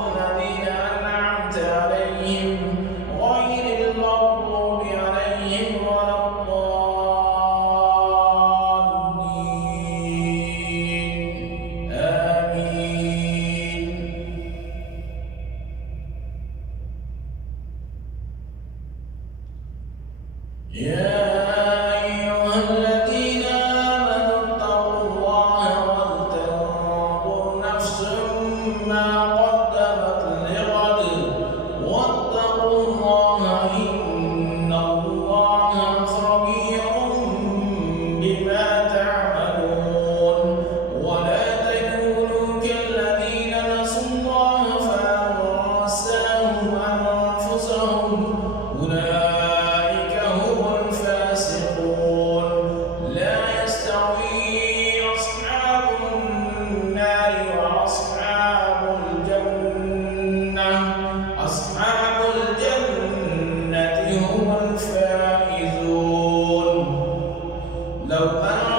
الذين أنعمت عليهم غير المغضوب عليهم ولا الضالين آمين. يا أيها الذين آمنوا اتقوا الله ولتنظر نفس ما قدمت لغد واتقوا الله إن الله خبير بما تعملون. ولا تكونوا كالذين نسوا الله فأنساهم أنفسهم أولئك هم الفاسقون. لا يستوي أصحاب النار وأصحاب الجنة أصحاب الجنة هم الفائزون. لو أن